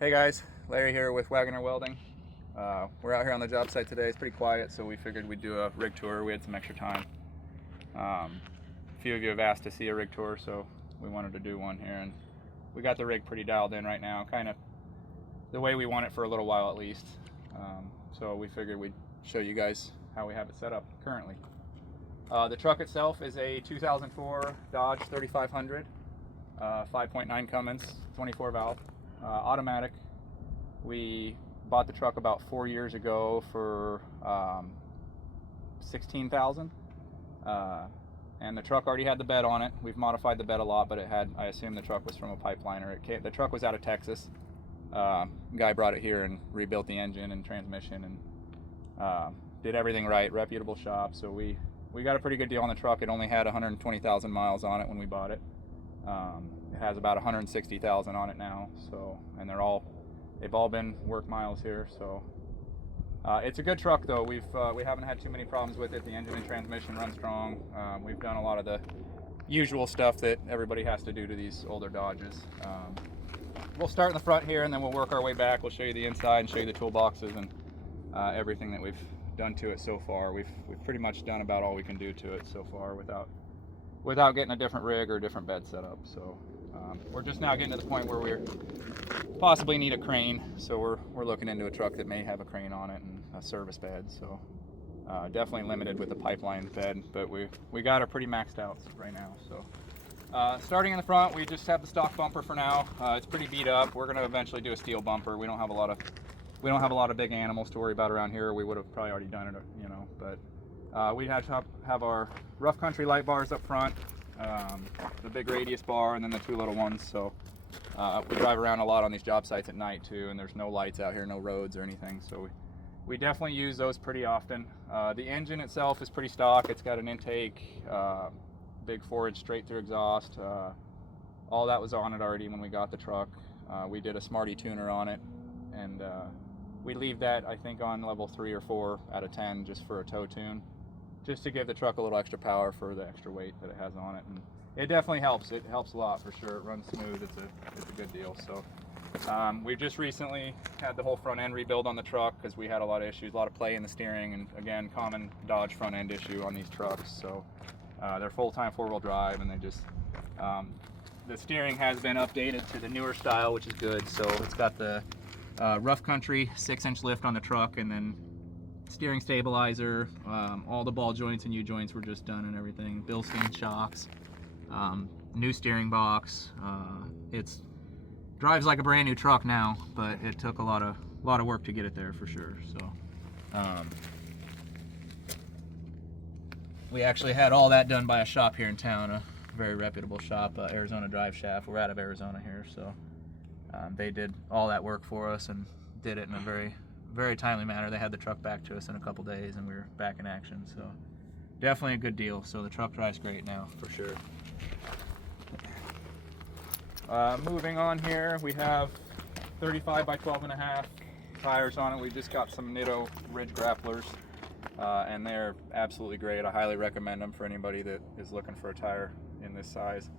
Hey guys, Larry here with Waggoner Welding. We're out here on the job site today. It's pretty quiet, so we figured we'd do a rig tour. We had some extra time. A few of you have asked to see a rig tour, so we wanted to do one here. And we got the rig pretty dialed in right now, kind of the way we want it for a little while at least. So we figured we'd show you guys how we have it set up currently. The truck itself is a 2004 Dodge 3500, 5.9 Cummins, 24 valve. Automatic. We bought the truck about 4 years ago for $16,000, and the truck already had the bed on it. We've modified the bed a lot, but it had, I assume the truck was from a pipeliner. The truck was out of Texas. Guy brought it here and rebuilt the engine and transmission and did everything right. Reputable shop. So we got a pretty good deal on the truck. It only had 120,000 miles on it when we bought it. It has about 160,000 on it now, so, and they've all been work miles here, so it's a good truck though. We haven't had too many problems with it. The engine and transmission run strong. We've done a lot of the usual stuff that everybody has to do to these older Dodges. We'll start in the front here and then we'll work our way back. We'll show you the inside and show you the toolboxes and everything that we've done to it so far. We've pretty much done about all we can do to it so far without getting a different rig or a different bed set up. So we're just now getting to the point where we possibly need a crane. So we're looking into a truck that may have a crane on it and a service bed. So definitely limited with the pipeline bed, but we got it pretty maxed out right now. So starting in the front, we just have the stock bumper for now. It's pretty beat up. We're going to eventually do a steel bumper. We don't have a lot of big animals to worry about around here. We would have probably already done it, you know, but we had to have our rough country light bars up front, the big radius bar, and then the two little ones. So we drive around a lot on these job sites at night too, and there's no lights out here, no roads or anything. So we definitely use those pretty often. The engine itself is pretty stock. It's got an intake, big 4-inch straight through exhaust. All that was on it already when we got the truck. We did a Smarty tuner on it, and we leave that, I think, on level 3 or 4 out of 10 just for a tow tune, just to give the truck a little extra power for the extra weight that it has on it. And it definitely helps. It helps a lot for sure. It runs smooth. It's a good deal. So we've just recently had the whole front end rebuild on the truck because we had a lot of issues, a lot of play in the steering, and again, common Dodge front end issue on these trucks. So they're full-time 4-wheel drive, and they just the steering has been updated to the newer style, which is good. So it's got the rough country 6-inch lift on the truck, and then steering stabilizer, all the ball joints and U-joints were just done and everything. Bilstein shocks, new steering box. It's drives like a brand new truck now, but it took a lot of work to get it there for sure. So we actually had all that done by a shop here in town, a very reputable shop, Arizona Drive Shaft. We're out of Arizona here, so they did all that work for us and did it in a very timely manner. They had the truck back to us in a couple days and we were back in action, so definitely a good deal. So the truck drives great now for sure. Moving on here, we have 35 by 12.5 tires on it. We just got some Nitto Ridge grapplers, and they're absolutely great. I highly recommend them for anybody that is looking for a tire in this size.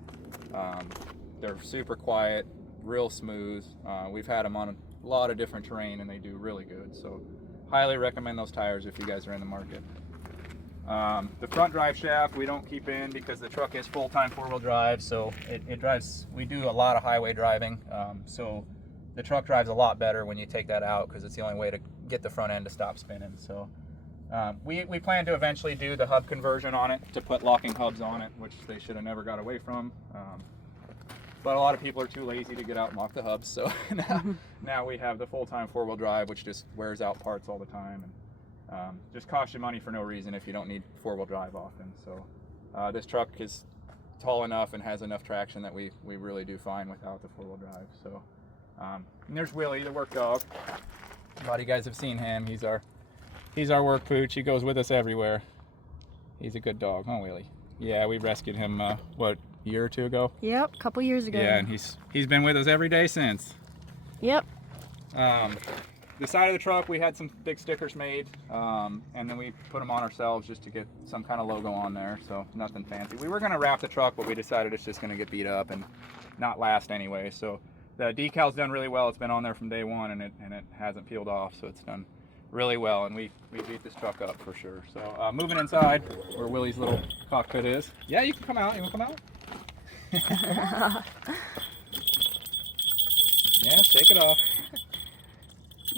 They're super quiet, real smooth. We've had them on a lot of different terrain and they do really good, so highly recommend those tires if you guys are in the market. The front drive shaft we don't keep in because the truck is full-time 4-wheel drive, so it drives, we do a lot of highway driving, so the truck drives a lot better when you take that out because it's the only way to get the front end to stop spinning. So we plan to eventually do the hub conversion on it to put locking hubs on it, which they should have never got away from. But a lot of people are too lazy to get out and lock the hubs, so now we have the full-time 4-wheel drive, which just wears out parts all the time and just costs you money for no reason if you don't need 4-wheel drive often. So this truck is tall enough and has enough traction that we really do fine without the 4-wheel drive. So and there's Willie, the work dog. A lot of you guys have seen him. He's our work pooch. He goes with us everywhere. He's a good dog, huh, Willie? Yeah, we rescued him what, a year or two ago? Yep, a couple years ago. Yeah, and he's been with us every day since. Yep. The side of the truck, we had some big stickers made, and then we put them on ourselves just to get some kind of logo on there, so nothing fancy. We were going to wrap the truck, but we decided it's just going to get beat up and not last anyway, so the decal's done really well. It's been on there from day one, and it hasn't peeled off, so it's done really well, and we beat this truck up for sure. So moving inside where Willie's little cockpit is. Yeah, you can come out. You want to come out? Yeah, take it off.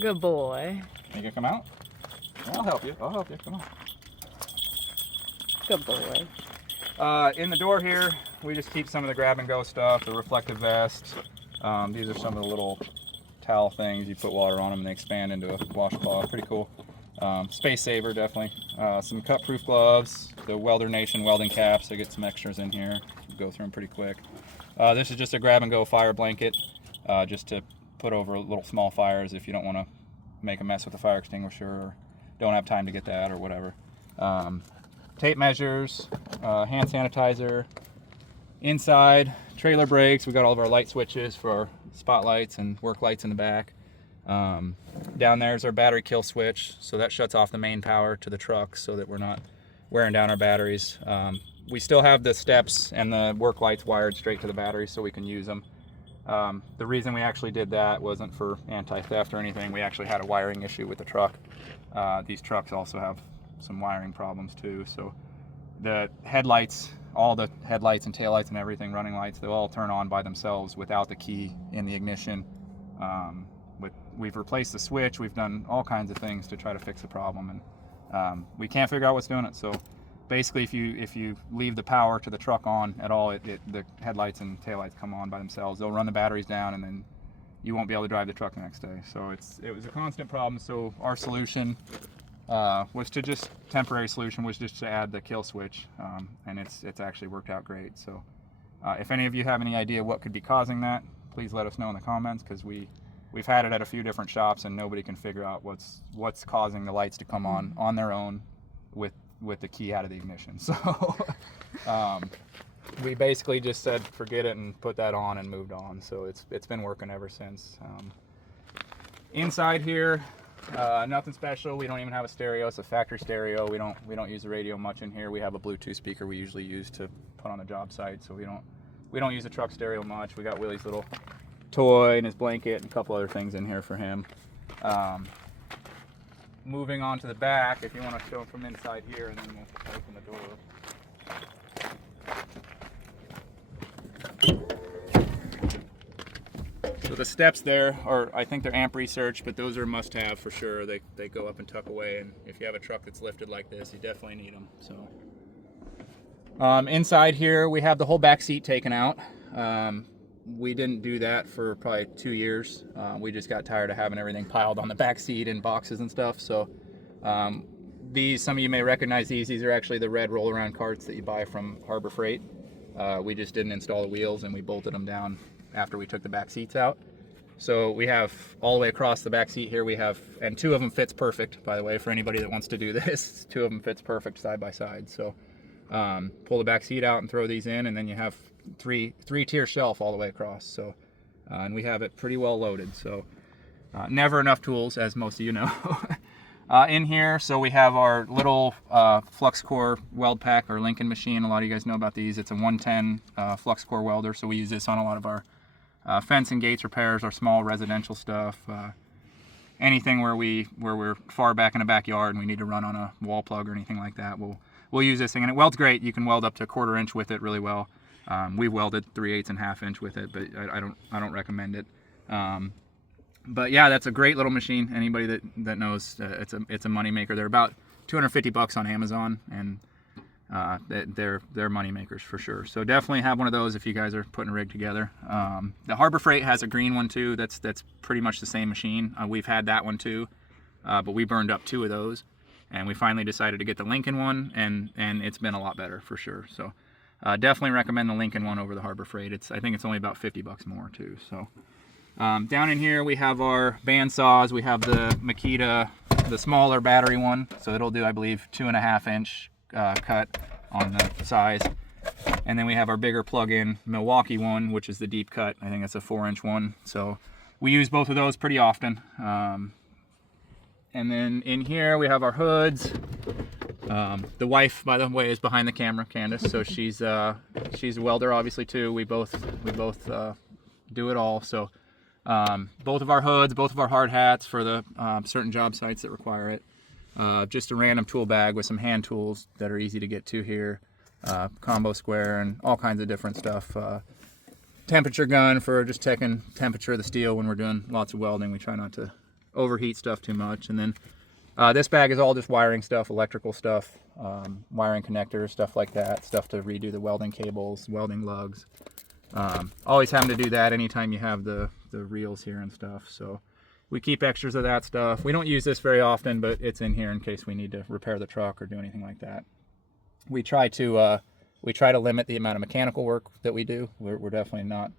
Good boy. You can come out? I'll help you. I'll help you. Come on. Good boy. In the door here, we just keep some of the grab and go stuff, the reflective vest. These are some of the little towel things. You put water on them and they expand into a washcloth. Pretty cool. Space saver, definitely. Some cut-proof gloves, the Welder Nation welding caps. I get some extras in here. Go through them pretty quick. This is just a grab and go fire blanket, just to put over little small fires if you don't want to make a mess with the fire extinguisher or don't have time to get that or whatever. Tape measures, hand sanitizer. Inside, trailer brakes. We got all of our light switches for our spotlights and work lights in the back. Down there's our battery kill switch, so that shuts off the main power to the truck so that we're not wearing down our batteries. We still have the steps and the work lights wired straight to the battery so we can use them. The reason we actually did that wasn't for anti-theft or anything. We actually had a wiring issue with the truck. These trucks also have some wiring problems too, so the headlights, all the headlights and taillights and everything, running lights, they'll all turn on by themselves without the key in the ignition. We've replaced the switch, we've done all kinds of things to try to fix the problem, and we can't figure out what's doing it. So basically if you leave the power to the truck on at all, the headlights and taillights come on by themselves. They'll run the batteries down and then you won't be able to drive the truck the next day. So it was a constant problem. So our solution temporary solution was just to add the kill switch, and it's actually worked out great. So if any of you have any idea what could be causing that, please let us know in the comments, because we've had it at a few different shops and nobody can figure out what's causing the lights to come on their own with the key out of the ignition. So we basically just said forget it and put that on and moved on. So it's been working ever since. Inside here, nothing special. We don't even have a stereo. It's a factory stereo. We don't use the radio much in here. We have a Bluetooth speaker we usually use to put on the job site, so we don't use the truck stereo much. We got Willie's little toy and his blanket and a couple other things in here for him. Moving on to the back, if you want to show from inside here, and then we'll open the door. So the steps there are, I think they're amp research, but those are must have for sure. They go up and tuck away, and if you have a truck that's lifted like this, you definitely need them. So inside here, we have the whole back seat taken out. We didn't do that for probably 2 years. We just got tired of having everything piled on the back seat in boxes and stuff. So some of you may recognize these. These are actually the red roll around carts that you buy from Harbor Freight. We just didn't install the wheels and we bolted them down after we took the back seats out. So we have all the way across the back seat here, and 2 of them fits perfect, by the way, for anybody that wants to do this. 2 of them fits perfect side by side. So pull the back seat out and throw these in, and then you have three-tier shelf all the way across. So and we have it pretty well loaded. So never enough tools, as most of you know. In here, so we have our little flux core weld pack, or Lincoln machine. A lot of you guys know about these. It's a 110 flux core welder, so we use this on a lot of our fence and gates repairs, our small residential stuff, anything where we're far back in a backyard and we need to run on a wall plug or anything like that. We'll use this thing, and it welds great. You can weld up to 1/4 inch with it really well. We've welded 3/8 and 1/2 inch with it, but I don't recommend it. But yeah, that's a great little machine. Anybody that knows, it's a money maker. They're about $250 on Amazon, and they're money makers for sure. So definitely have one of those if you guys are putting a rig together. The Harbor Freight has a green one too. That's pretty much the same machine. We've had that one too, but we burned up 2 of those, and we finally decided to get the Lincoln one, and it's been a lot better for sure. So definitely recommend the Lincoln one over the Harbor Freight. I think it's only about $50 more too. So. Down in here we have our band saws. We have the Makita, the smaller battery one, so it'll do, I believe, 2.5 inch cut on the size. And then we have our bigger plug-in Milwaukee one, which is the deep cut. I think it's a 4-inch one. So we use both of those pretty often. And then in here we have our hoods. The wife, by the way, is behind the camera, Candace. So she's a welder, obviously too. We both do it all. So Both of our hoods, both of our hard hats for the certain job sites that require it. Just a random tool bag with some hand tools that are easy to get to here. Combo square and all kinds of different stuff. Temperature gun for just checking temperature of the steel when we're doing lots of welding. We try not to overheat stuff too much. And then this bag is all just wiring stuff, electrical stuff, wiring connectors, stuff like that, stuff to redo the welding cables, welding lugs. Always having to do that anytime you have the reels here and stuff. So we keep extras of that stuff. We don't use this very often, but it's in here in case we need to repair the truck or do anything like that. We try to limit the amount of mechanical work that we do. We're definitely not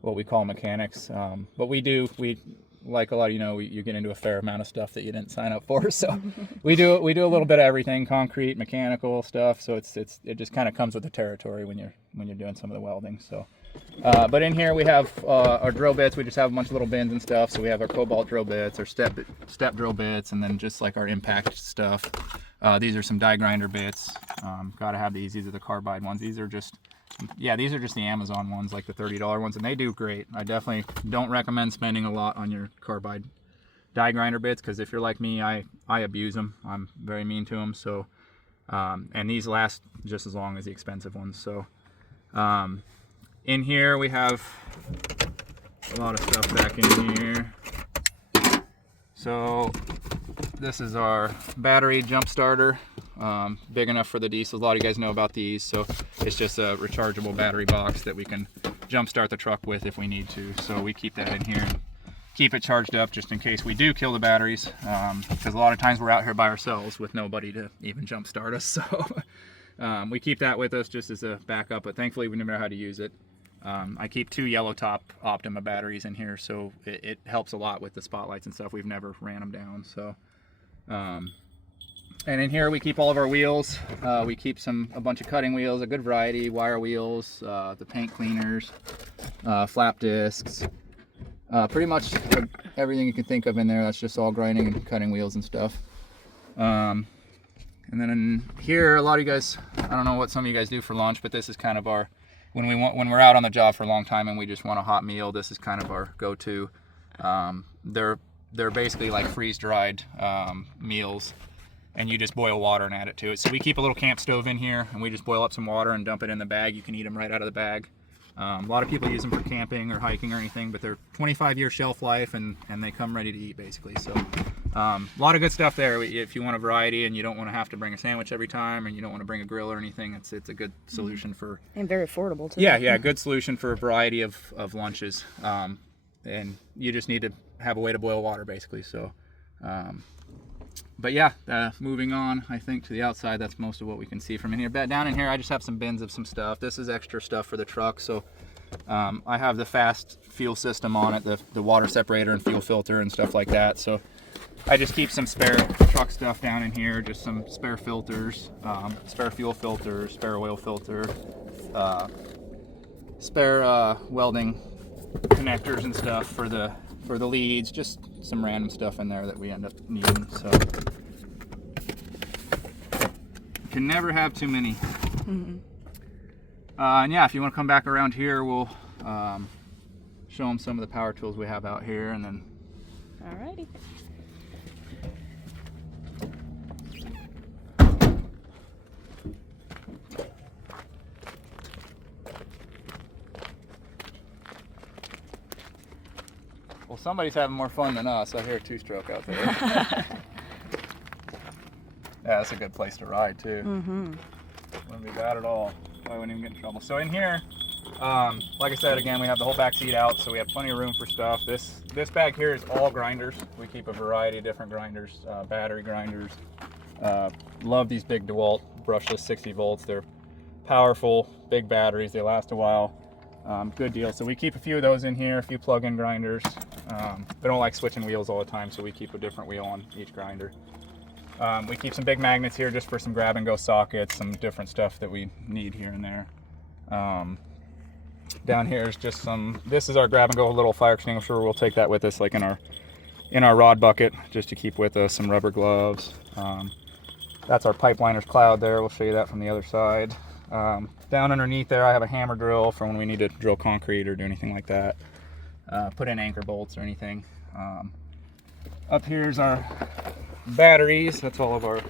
what we call mechanics, but we like a lot of, you get into a fair amount of stuff that you didn't sign up for. So we do a little bit of everything, concrete, mechanical stuff. So it just kind of comes with the territory when you're doing some of the welding. So, but in here we have our drill bits. We just have a bunch of little bins and stuff. So we have our cobalt drill bits, our step drill bits, and then just like our impact stuff. These are some die grinder bits. Gotta have these. These are the carbide ones. These are just the Amazon ones, like the $30 ones, and they do great. I definitely don't recommend spending a lot on your carbide die grinder bits, because if you're like me, I abuse them. I'm very mean to them. So, and these last just as long as the expensive ones. So, in here we have a lot of stuff back in here. So this is our battery jump starter, big enough for the diesel. A lot of you guys know about these. So it's just a rechargeable battery box that we can jump start the truck with if we need to. So we keep that in here and keep it charged up just in case we do kill the batteries, because a lot of times we're out here by ourselves with nobody to even jump start us. So we keep that with us just as a backup, but thankfully we know how to use it. I keep 2 yellow top Optima batteries in here, so it helps a lot with the spotlights and stuff. We've never ran them down. So, and in here we keep all of our wheels. We keep a bunch of cutting wheels, a good variety, wire wheels, the paint cleaners, flap discs, pretty much everything you can think of in there. That's just all grinding and cutting wheels and stuff. And then in here, a lot of you guys, I don't know what some of you guys do for lunch, but this is kind of our, when we're out on the job for a long time and we just want a hot meal, this is kind of our go-to. They're basically like freeze-dried meals, and you just boil water and add it to it. So we keep a little camp stove in here, and we just boil up some water and dump it in the bag. You can eat them right out of the bag. A lot of people use them for camping or hiking or anything, but they're 25-year shelf life, and they come ready to eat basically. So a lot of good stuff there. If you want a variety and you don't want to have to bring a sandwich every time, and you don't want to bring a grill or anything, it's a good solution for, and very affordable too. Yeah, good solution for a variety of lunches. And you just need to have a way to boil water basically. So but yeah, moving on, I think, to the outside, that's most of what we can see from in here. But down in here, I just have some bins of some stuff. This is extra stuff for the truck. So I have the fast fuel system on it, the water separator and fuel filter and stuff like that. So I just keep some spare truck stuff down in here, just some spare filters, spare fuel filter, spare oil filter, spare welding connectors and stuff for the leads, just some random stuff in there that we end up needing. So can never have too many. Mm-hmm. And yeah, if you want to come back around here, we'll show them some of the power tools we have out here, and then. Alrighty. Well, somebody's having more fun than us. I hear a two-stroke out there. Yeah, that's a good place to ride too. Mm-hmm. Wouldn't be bad at all. I wouldn't even get in trouble. So in here, like I said, again, we have the whole back seat out, so we have plenty of room for stuff. This bag here is all grinders. We keep a variety of different grinders, battery grinders. Love these big DeWalt brushless 60 volts. They're powerful, big batteries. They last a while. Good deal. So we keep a few of those in here, a few plug-in grinders. They don't like switching wheels all the time, so we keep a different wheel on each grinder. We keep some big magnets here just for some grab-and-go sockets, some different stuff that we need here and there. Down here is just this is our grab-and-go little fire extinguisher. We'll take that with us, like in our rod bucket, just to keep with us. Some rubber gloves. That's our pipeliner's cloud there. We'll show you that from the other side. Down underneath there, I have a hammer drill for when we need to drill concrete or do anything like that. put in anchor bolts or anything. Up here's our batteries. That's all of our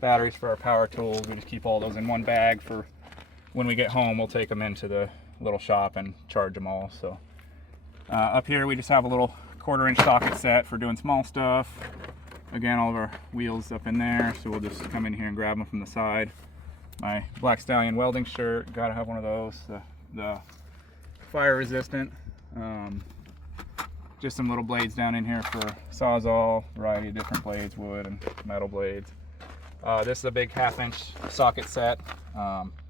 batteries for our power tools. We just keep all those in one bag for when we get home. We'll take them into the little shop and charge them all. So up here we just have a little 1/4 inch socket set for doing small stuff. Again, all of our wheels up in there, so we'll just come in here and grab them from the side. My Black Stallion welding shirt, gotta have one of those. The fire resistant. Just some little blades down in here for Sawzall, variety of different blades, wood and metal blades. This is a big 1/2 inch socket set,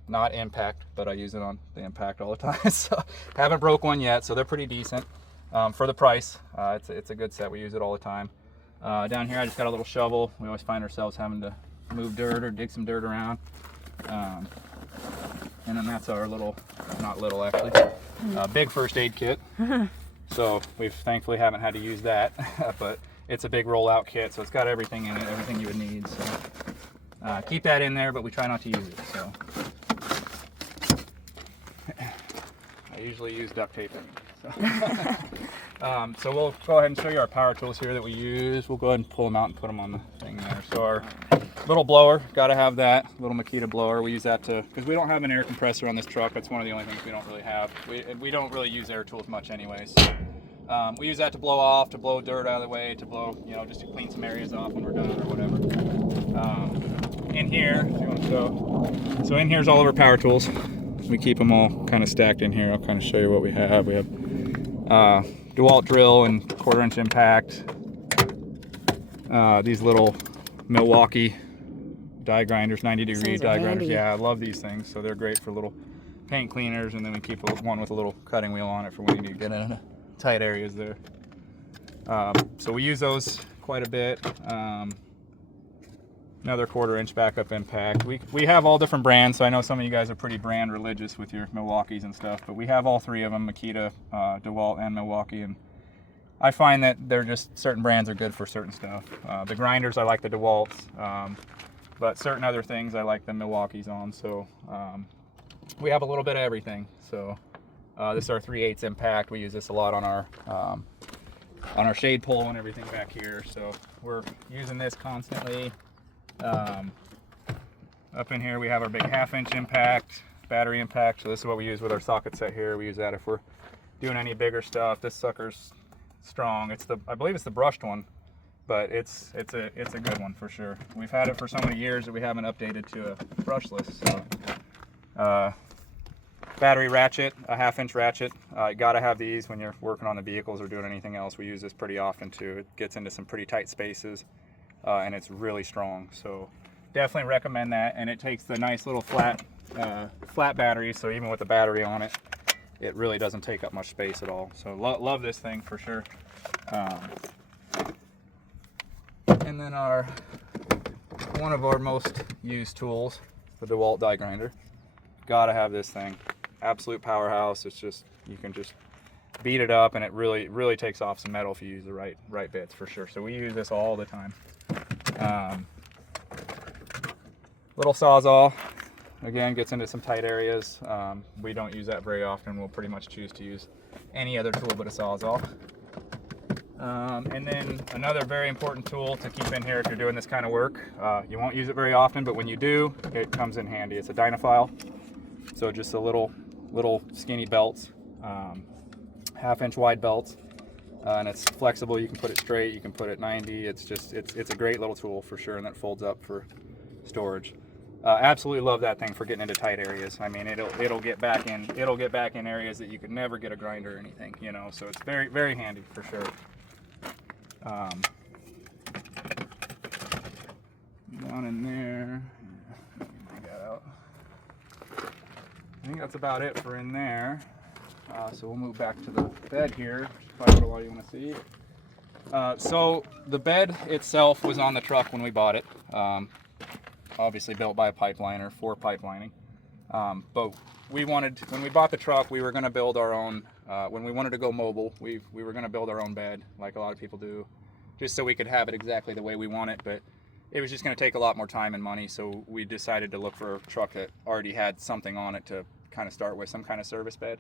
not impact, but I use it on the impact all the time. So haven't broke one yet, so they're pretty decent for the price. It's a good set. We use it all the time. Down here I just got a little shovel. We always find ourselves having to move dirt or dig some dirt around. And then that's our little, not little actually, big first aid kit. So we've thankfully haven't had to use that, but it's a big rollout kit, so it's got everything in it, everything you would need. So keep that in there, but we try not to use it. So I usually use duct tape in it. So. So we'll go ahead and show you our power tools here that we use. We'll go ahead and pull them out and put them on the thing there. So our little blower, got to have that little Makita blower. We use that because we don't have an air compressor on this truck. That's one of the only things we don't really have. We don't really use air tools much anyways. So, we use that to blow off, to blow dirt out of the way, to blow, just to clean some areas off when we're done or whatever. In here, if you want to show. So in here's all of our power tools. We keep them all kind of stacked in here. I'll kind of show you what we have. We have DeWalt drill and 1/4 inch impact. These little Milwaukee die grinders, 90-degree die grinders. Yeah, I love these things. So they're great for little paint cleaners, and then we keep one with a little cutting wheel on it for when you need to get in tight areas there. So we use those quite a bit. Another 1/4 inch backup impact. We have all different brands, so I know some of you guys are pretty brand religious with your Milwaukees and stuff, but we have all three of them, Makita, DeWalt, and Milwaukee, and I find that they're just, certain brands are good for certain stuff. The grinders, I like the DeWalts, but certain other things I like the Milwaukees on, so we have a little bit of everything. So this is our 3/8 impact. We use this a lot on our shade pole and everything back here, so we're using this constantly. Up in here we have our big 1/2 inch impact, battery impact. So this is what we use with our socket set here. We use that if we're doing any bigger stuff. This sucker's strong. I believe it's the brushed one, but it's a good one for sure. We've had it for so many years that we haven't updated to a brushless. So battery ratchet, a 1/2 inch ratchet. You gotta have these when you're working on the vehicles or doing anything else. We use this pretty often too. It gets into some pretty tight spaces. And it's really strong, so definitely recommend that. And it takes the nice little flat battery, so even with the battery on it, it really doesn't take up much space at all. So love this thing for sure. And then one of our most used tools, the DeWalt die grinder. Gotta have this thing. Absolute powerhouse. It's just, you can just beat it up, and it really takes off some metal if you use the right bits for sure. So we use this all the time. Little Sawzall, again, gets into some tight areas. We don't use that very often. We'll pretty much choose to use any other tool but a Sawzall. And then another very important tool to keep in here if you're doing this kind of work. You won't use it very often, but when you do, it comes in handy. It's a Dynafile. So just a little skinny belts, 1/2 inch wide belts. And it's flexible. You can put it straight, you can put it 90. It's a great little tool for sure, and that folds up for storage. Absolutely love that thing for getting into tight areas. I mean, it'll get back in areas that you could never get a grinder or anything, So it's very handy for sure. Down in there, dig that out. I think that's about it for in there. So we'll move back to the bed here. Probably what you want to see. So the bed itself was on the truck when we bought it. Obviously built by a pipeliner for pipelining. But when we bought the truck, we were going to build our own. When we wanted to go mobile, we were going to build our own bed, like a lot of people do, just so we could have it exactly the way we want it. But it was just going to take a lot more time and money, so we decided to look for a truck that already had something on it to kind of start with, some kind of service bed.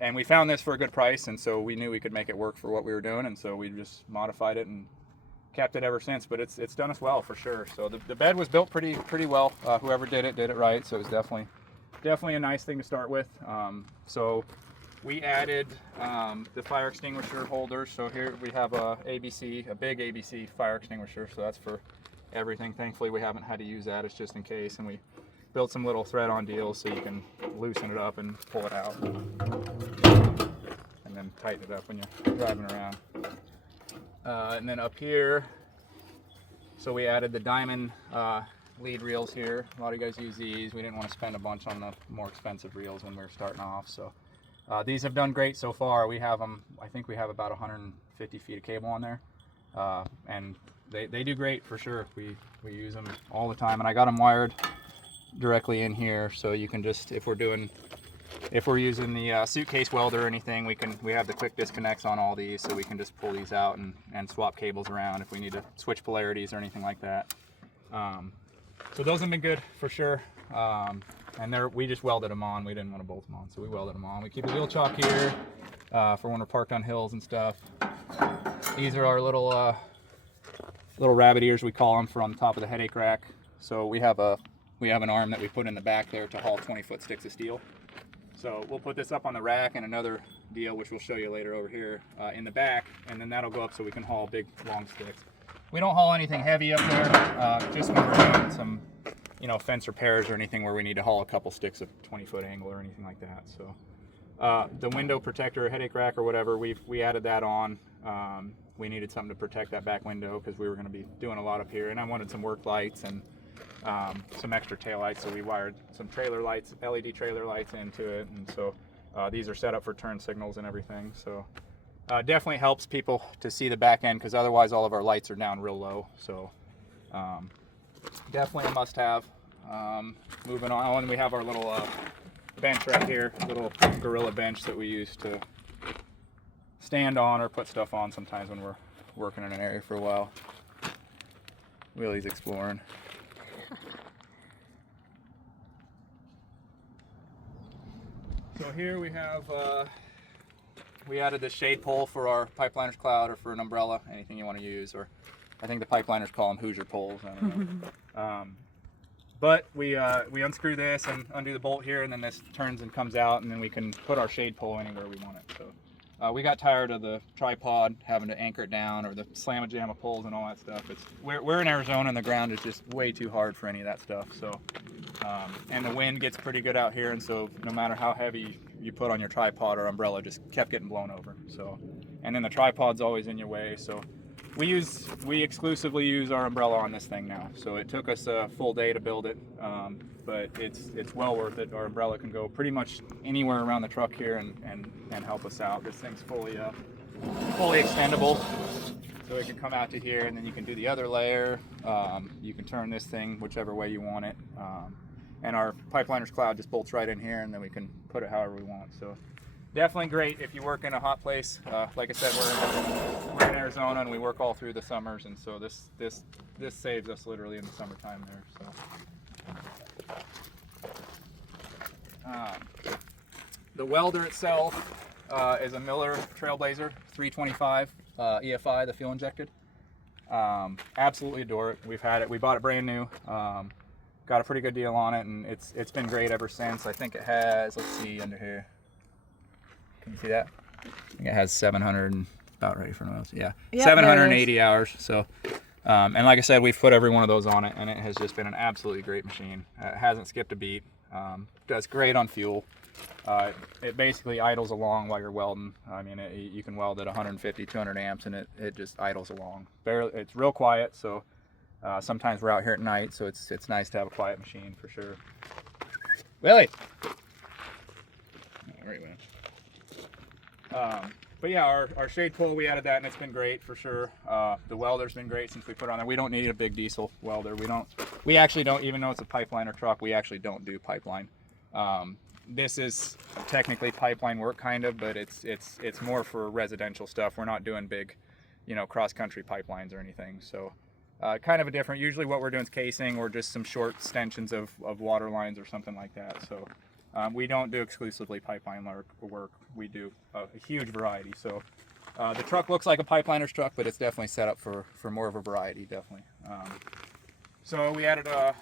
and we found this for a good price, and so we knew we could make it work for what we were doing, and so we just modified it and kept it ever since. But it's done us well for sure. So the bed was built pretty well. Whoever did it right. So it was definitely a nice thing to start with. So we added the fire extinguisher holders. So here we have a big ABC fire extinguisher. So that's for everything. Thankfully we haven't had to use that. It's just in case. And we built some little thread-on deals so you can loosen it up and pull it out, and then tighten it up when you're driving around. And then up here, so we added the diamond lead reels here. A lot of you guys use these. We didn't want to spend a bunch on the more expensive reels when we were starting off. So these have done great so far. We have them, I think we have about 150 feet of cable on there. And they do great for sure. We use them all the time. And I got them wired directly in here, so you can just, if we're using the suitcase welder or anything, we have the quick disconnects on all these, so we can just pull these out and swap cables around if we need to switch polarities or anything like that. So those have been good for sure. And we just welded them on. We didn't want to bolt them on, so we welded them on. We keep a wheel chock here for when we're parked on hills and stuff. These are our little rabbit ears, we call them, for on the top of the headache rack. So we have an arm that we put in the back there to haul 20-foot sticks of steel. So we'll put this up on the rack, and another deal, which we'll show you later over here, in the back, and then that'll go up so we can haul big, long sticks. We don't haul anything heavy up there, just when we're doing some, fence repairs or anything where we need to haul a couple sticks of 20-foot angle or anything like that. So the window protector, headache rack or whatever, we added that on. We needed something to protect that back window because we were going to be doing a lot up here, and I wanted some work lights and some extra tail lights, so we wired some trailer lights, LED trailer lights into it, and so these are set up for turn signals and everything. So definitely helps people to see the back end, because otherwise all of our lights are down real low. So definitely a must-have. Moving on, and we have our little bench right here, little gorilla bench that we use to stand on or put stuff on sometimes when we're working in an area for a while. Willie's exploring. So here we have, we added this shade pole for our pipeliner's cloud, or for an umbrella, anything you want to use, or I think the pipeliners call them Hoosier poles, I don't know. But we unscrew this and undo the bolt here, and then this turns and comes out, and then we can put our shade pole anywhere we want it. So we got tired of the tripod having to anchor it down, or the slam-a-jam poles and all that stuff. We're in Arizona, and the ground is just way too hard for any of that stuff. So and the wind gets pretty good out here, and so no matter how heavy you put on your tripod or umbrella, just kept getting blown over. So, and then the tripod's always in your way. So we exclusively use our umbrella on this thing now. So it took us a full day to build it, but it's well worth it. Our umbrella can go pretty much anywhere around the truck here and help us out. This thing's fully extendable, so it can come out to here, and then you can do the other layer. You can turn this thing whichever way you want it, and our pipeliner's cloud just bolts right in here, and then we can put it however we want. So definitely great if you work in a hot place. Like I said, we're in Arizona, and we work all through the summers, and so this saves us literally in the summertime there. So the welder itself is a Miller Trailblazer 325 EFI, the fuel injected. Absolutely adore it. We've had it. We bought it brand new. Got a pretty good deal on it, and it's been great ever since. I think it has, let's see under here. Can you see that? I think it has 700 and about ready for noise. Yeah, yep, 780 hours. So, and like I said, we've put every one of those on it, and it has just been an absolutely great machine. It hasn't skipped a beat. Does great on fuel. It basically idles along while you're welding. I mean, you can weld at 150, 200 amps, and it just idles along. It's real quiet. So sometimes we're out here at night, so it's nice to have a quiet machine for sure. Willie. All right, man. But yeah, our shade pole, we added that, and it's been great for sure. The welder's been great since we put it on there. We don't need a big diesel welder. We actually don't, even though it's a pipeliner truck, we actually don't do pipeline. This is technically pipeline work kind of, but it's more for residential stuff. We're not doing big, cross-country pipelines or anything. So kind of a different, usually what we're doing is casing or just some short extensions of water lines or something like that. So We don't do exclusively pipeline work. We do a huge variety. So the truck looks like a pipeliner's truck, but it's definitely set up for more of a variety, definitely. So we added a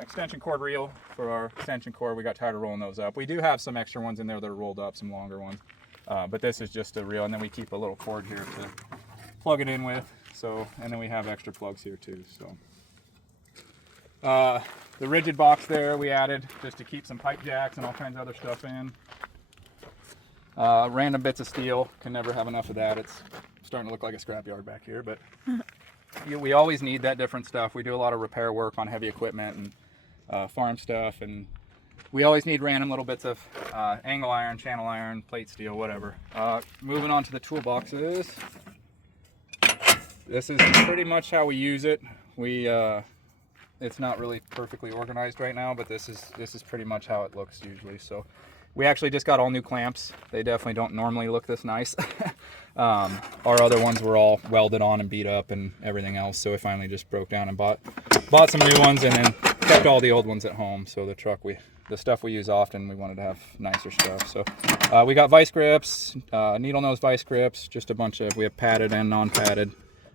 extension cord reel for our extension cord. We got tired of rolling those up. We do have some extra ones in there that are rolled up, some longer ones, but this is just a reel, and then we keep a little cord here to plug it in with. So, and then we have extra plugs here too. So the rigid box there we added just to keep some pipe jacks and all kinds of other stuff in. Random bits of steel, can never have enough of that. It's starting to look like a scrapyard back here, but we always need that different stuff. We do a lot of repair work on heavy equipment and farm stuff, and we always need random little bits of angle iron, channel iron, plate steel, whatever. Moving on to the toolboxes. This is pretty much how we use it. It's not really perfectly organized right now, but this is pretty much how it looks usually. So we actually just got all new clamps. They definitely don't normally look this nice. Our other ones were all welded on and beat up and everything else, so we finally just broke down and bought some new ones, and then kept all the old ones at home. So the stuff we use often, we wanted to have nicer stuff. So we got vice grips, needle nose vice grips, just a bunch of, we have padded and non-padded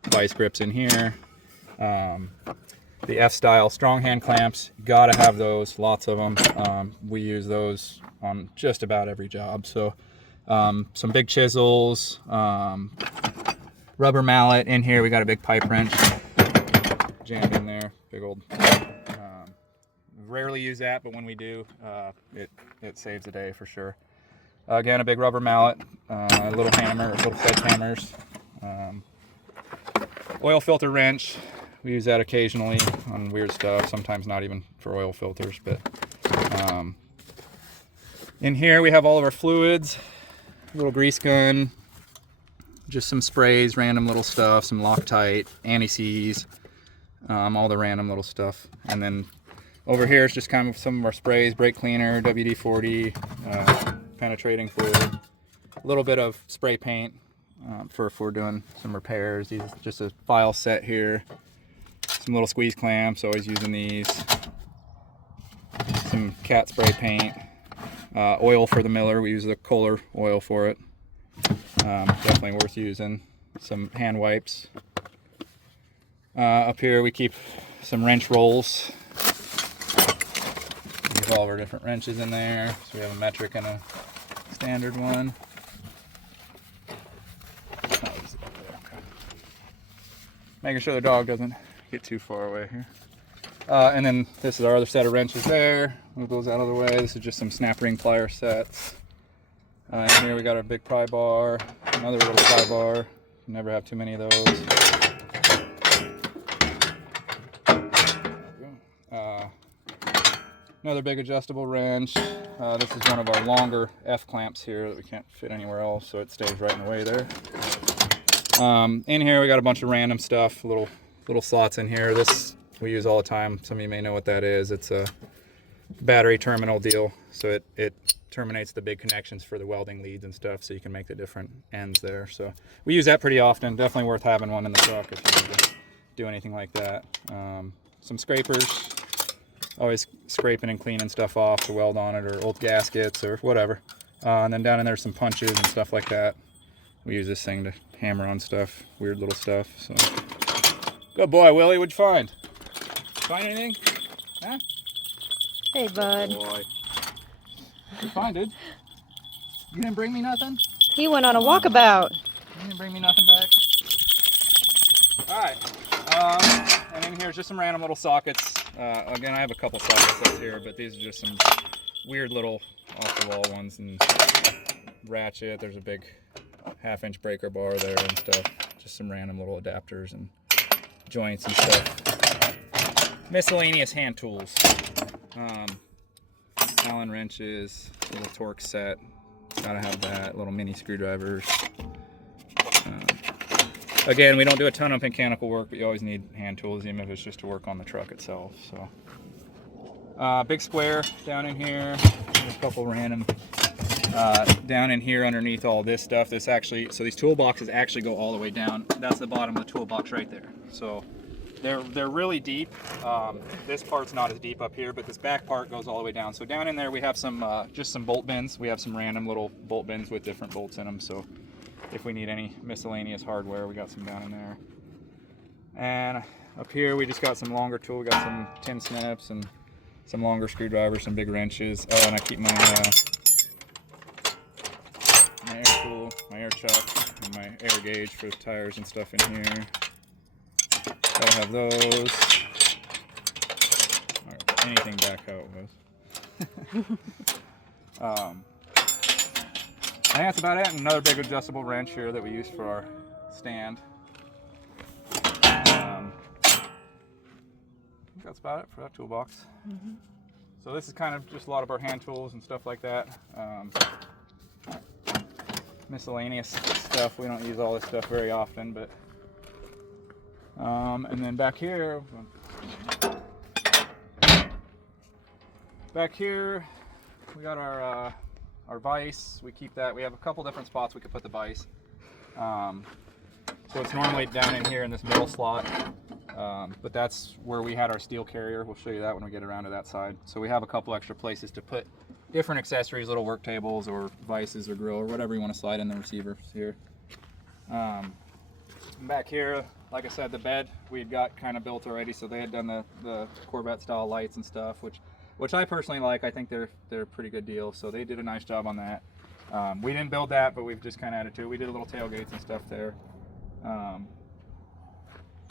vice grips in here. The F-style strong hand clamps, gotta have those, lots of them. We use those on just about every job. So some big chisels, rubber mallet in here. We got a big pipe wrench jammed in there, big old. Rarely use that, but when we do, it saves the day for sure. Again, a big rubber mallet, a little hammer, little sledgehammers, oil filter wrench. We use that occasionally on weird stuff, sometimes not even for oil filters, but in here we have all of our fluids, a little grease gun, just some sprays, random little stuff, some Loctite, anti-seize, all the random little stuff. And then over here is just kind of some of our sprays, brake cleaner, WD-40, penetrating fluid, a little bit of spray paint for if we're doing some repairs. These just a file set here. Some little squeeze clamps, always using these. Some cat spray paint. Oil for the miller, we use the Kohler oil for it. Definitely worth using. Some hand wipes. Up here we keep some wrench rolls. We have all of our different wrenches in there. So we have a metric and a standard one. Making sure the dog doesn't get too far away here. And then this is our other set of wrenches there. Move those out of the way. This is just some snap ring plier sets. And here we got our big pry bar, another little pry bar. Never have too many of those. Another big adjustable wrench. This is one of our longer F clamps here that we can't fit anywhere else, so it stays right in the way there. In here we got a bunch of random stuff, little slots in here. This we use all the time. Some of you may know what that is. It's a battery terminal deal, so it terminates the big connections for the welding leads and stuff, so you can make the different ends there. So we use that pretty often. Definitely worth having one in the truck if you need to do anything like that. Some scrapers, always scraping and cleaning stuff off to weld on it, or old gaskets or whatever. And then down in there some punches and stuff like that. We use this thing to hammer on stuff, weird little stuff. So good boy, Willie. What'd you find? Find anything? Huh? Hey, bud. Good boy. What'd you find, dude? You didn't bring me nothing? He went on a walkabout. You didn't bring me nothing back? Alright. And in here's just some random little sockets. Again, I have a couple socket sets here, but these are just some weird little off-the-wall ones. And ratchet. There's a big half-inch breaker bar there and stuff. Just some random little adapters and joints and stuff. Miscellaneous hand tools. Allen wrenches, little torque set. Gotta have that. Little mini screwdrivers. Again, we don't do a ton of mechanical work, but you always need hand tools, even if it's just to work on the truck itself. So, big square down in here. There's a couple random down in here underneath all this stuff. So these toolboxes actually go all the way down. That's the bottom of the toolbox right there. So They're really deep. This part's not as deep up here, but this back part goes all the way down. So down in there we have some just some bolt bins. We have some random little bolt bins with different bolts in them. So if we need any miscellaneous hardware, we got some down in there. And up here we just got some longer tool. We got some tin snips and some longer screwdrivers, some big wrenches. Oh, and I keep my air tool, my air chuck, and my air gauge for the tires and stuff in here. Gotta have those. Or anything back how it was. I think that's about it. And another big adjustable wrench here that we use for our stand. I think that's about it for that toolbox. So this is kind of just a lot of our hand tools and stuff like that. Miscellaneous stuff. We don't use all this stuff very often, but and then back here we got our vise. We keep that. We have a couple different spots we could put the vise. So it's normally down in here in this middle slot, but that's where we had our steel carrier. We'll show you that when we get around to that side. So we have a couple extra places to put different accessories, little work tables or vices or grill or whatever you want to slide in the receivers here. Back here, like I said, the bed we'd got kind of built already, so they had done the Corvette style lights and stuff, which I personally like. I think they're a pretty good deal, so they did a nice job on that. We didn't build that, but we've just kind of added to it. We did a little tailgates and stuff there.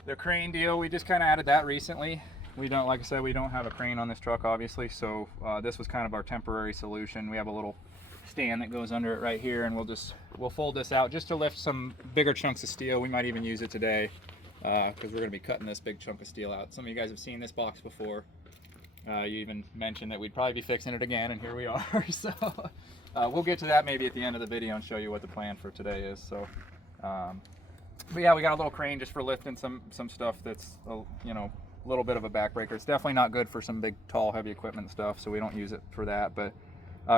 The crane deal, we just kind of added that recently. We don't, like I said, we don't have a crane on this truck, obviously, so this was kind of our temporary solution. We have a little stand that goes under it right here, and we'll fold this out just to lift some bigger chunks of steel. We might even use it today because we're going to be cutting this big chunk of steel out. Some of you guys have seen this box before. You even mentioned that we'd probably be fixing it again, and here we are. So we'll get to that maybe at the end of the video and show you what the plan for today is. So but yeah, we got a little crane just for lifting some stuff that's you know, a little bit of a backbreaker. It's definitely not good for some big tall heavy equipment and stuff, so we don't use it for that, but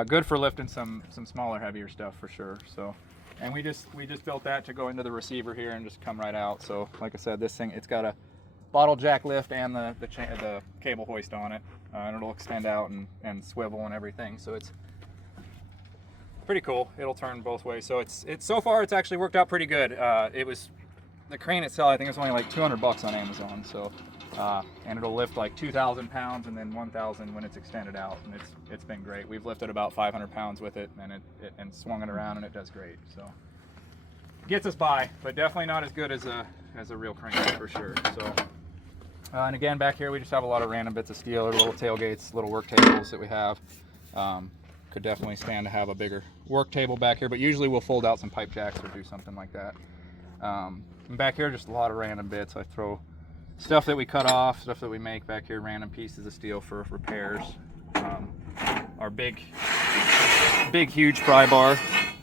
good for lifting some smaller heavier stuff for sure. So, and we just built that to go into the receiver here and just come right out. So like I said, this thing, it's got a bottle jack lift and the cable hoist on it, and it'll extend out and swivel and everything, so it's pretty cool. It'll turn both ways. So it's so far it's actually worked out pretty good. It was the crane itself, I think it's only like 200 bucks on Amazon. So and it'll lift like 2,000 pounds and then 1,000 when it's extended out, and it's been great. We've lifted about 500 pounds with it, and it swung it around, and it does great. So gets us by, but definitely not as good as a real crane for sure. So and again, back here we just have a lot of random bits of steel, or little tailgates, little work tables that we have. Could definitely stand to have a bigger work table back here, but usually we'll fold out some pipe jacks or do something like that. And back here, just a lot of random bits. I throw stuff that we cut off, stuff that we make back here, random pieces of steel for repairs. Our big huge pry bar.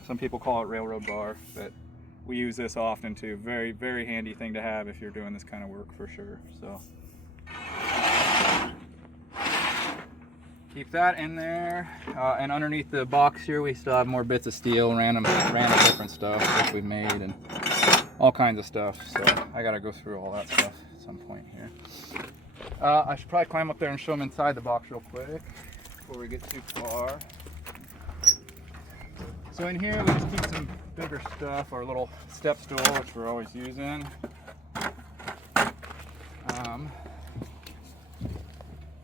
Some people call it railroad bar, but we use this often too. Very, very handy thing to have if you're doing this kind of work for sure. So keep that in there. And underneath the box here, we still have more bits of steel, random different stuff that we've made, and all kinds of stuff. So I gotta go through all that stuff at some point here. I should probably climb up there and show them inside the box real quick before we get too far. So in here, we just keep some bigger stuff, our little step stool, which we're always using.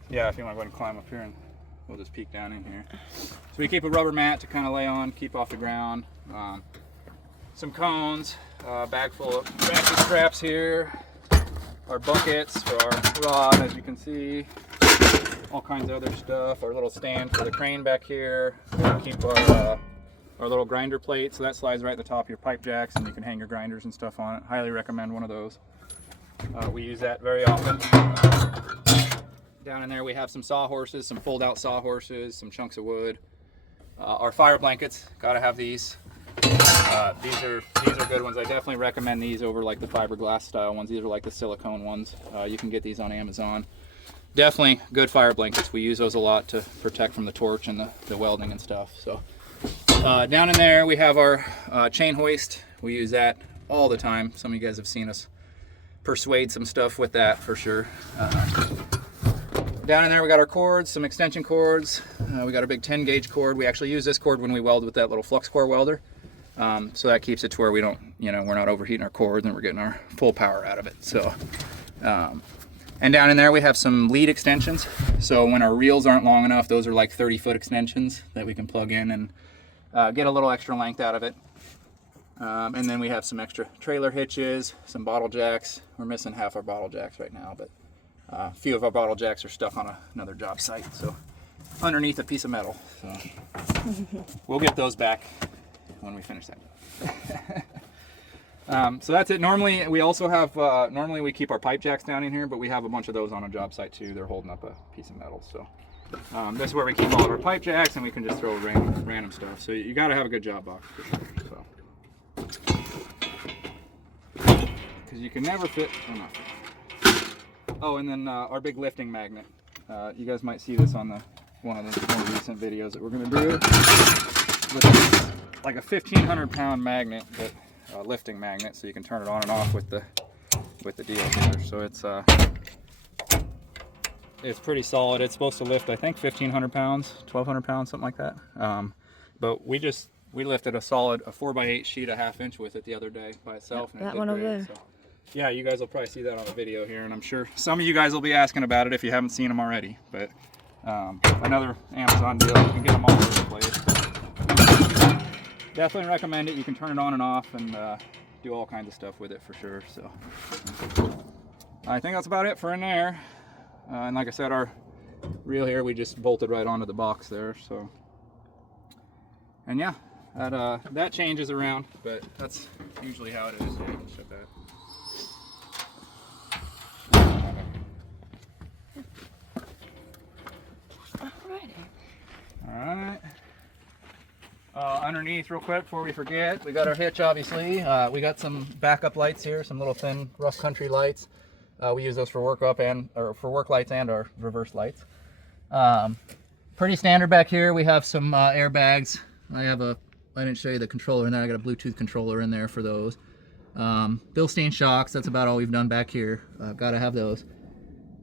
Yeah, if you want to go ahead and climb up here, and we'll just peek down in here. So we keep a rubber mat to kind of lay on, keep off the ground. Some cones, bag full of ratchet straps here, our buckets for our rod, as you can see, all kinds of other stuff, our little stand for the crane back here. We keep our little grinder plate, so that slides right at the top of your pipe jacks, and you can hang your grinders and stuff on it. Highly recommend one of those. We use that very often. Down in there we have some sawhorses, some fold-out sawhorses, some chunks of wood. Our fire blankets, gotta have these. These are good ones. I definitely recommend these over like the fiberglass style ones. These are like the silicone ones. You can get these on Amazon. Definitely good fire blankets. We use those a lot to protect from the torch and the welding and stuff. So down in there we have our chain hoist. We use that all the time. Some of you guys have seen us persuade some stuff with that for sure. Down in there we got our cords, some extension cords. We got a big 10 gauge cord. We actually use this cord when we weld with that little flux core welder. So that keeps it to where we don't, we're not overheating our cords and we're getting our full power out of it. So, and down in there we have some lead extensions. So when our reels aren't long enough, those are like 30-foot extensions that we can plug in and get a little extra length out of it. And then we have some extra trailer hitches, some bottle jacks. We're missing half our bottle jacks right now, but a few of our bottle jacks are stuck on another job site, so underneath a piece of metal. So we'll get those back when we finish that. So that's it. Normally we also have, normally we keep our pipe jacks down in here, but we have a bunch of those on a job site too. They're holding up a piece of metal. So this is where we keep all of our pipe jacks, and we can just throw random stuff. So you got to have a good job box for sure. So. Because you can never fit enough. Oh, and then our big lifting magnet. You guys might see this on one of the more recent videos that we're going to do. With like a 1,500 pound magnet, but lifting magnet, so you can turn it on and off with the deal here. So it's pretty solid. It's supposed to lift, I think, 1,500 pounds, 1,200 pounds, something like that. But we lifted a solid 4x8 sheet a 1/2 inch with it the other day by itself. Yep, that one over there. So, yeah, you guys will probably see that on the video here, and I'm sure some of you guys will be asking about it if you haven't seen them already. But another Amazon deal, you can get them all over the place. Definitely recommend it. You can turn it on and off and do all kinds of stuff with it for sure. So I think that's about it for in there. And like I said, our reel here, we just bolted right onto the box there. So, and yeah, that changes around, but that's usually how it is. So you can shut that. Alright. Underneath, real quick before we forget, we got our hitch, obviously. We got some backup lights here, some little thin rough country lights. We use those for work lights and our reverse lights. Pretty standard back here. We have some airbags. I didn't show you the controller in there. I got a Bluetooth controller in there for those. Bilstein shocks. That's about all we've done back here. Got to have those.